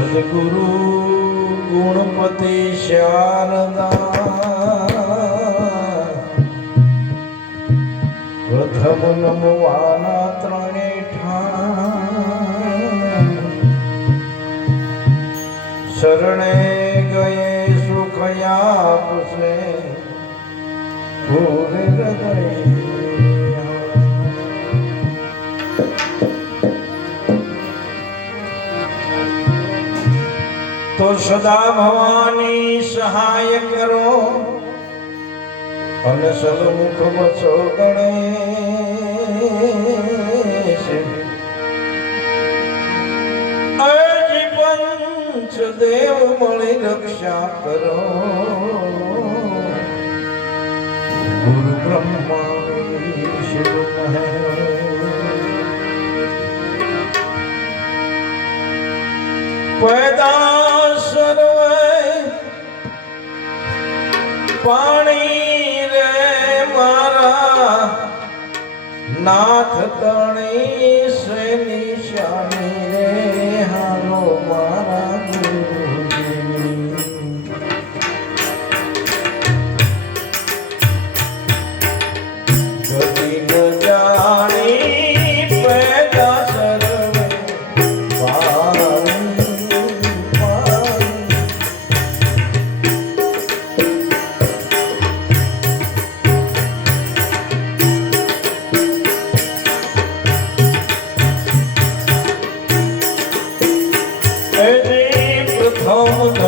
સદગુરુ ગુણપતિ શારદા પ્રથમ નમવાના ત્રણે શરણે ગયે સુખયા આપશે ભૂરે હૃદય તો સદા ભવાની સહાય કરો. અને સદમુખ મચો ગણેશ. પંચ દેવ મળી રક્ષા કરો. ગુરુ બ્રહ્મા નાથ તણી સ્વેની નિશાની રે હાલો મારા ગુરુજી Oh,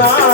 Bye.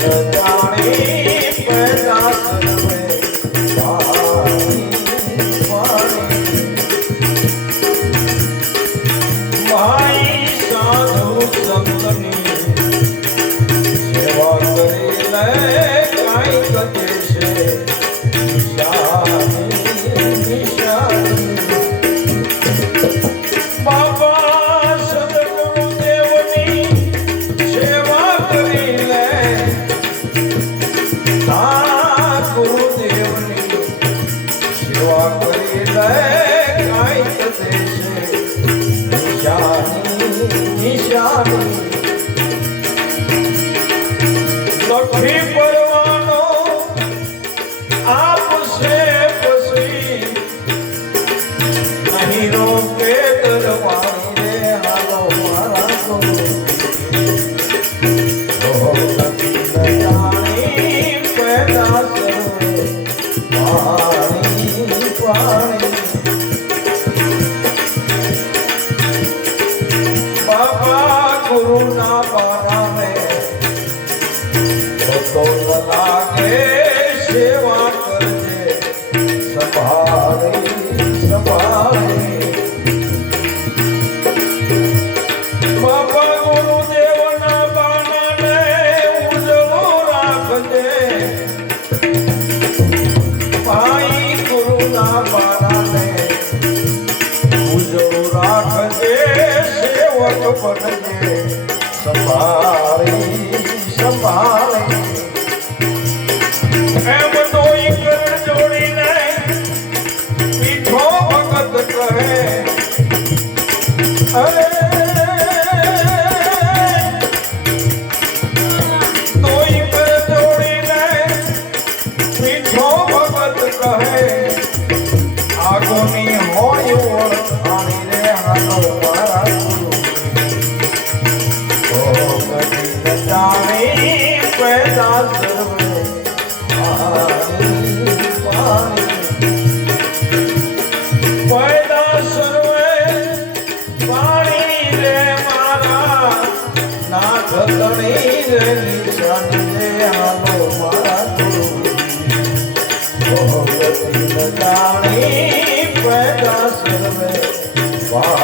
Thank you. નિશાની નિશાની ગુરુના બારા મેં તો લાગે સેવા આગોની હોય ઓળખાણી રે હાલો જાણી પેદા ઘટણી રે નિશાન રે હાલો મારા Wow.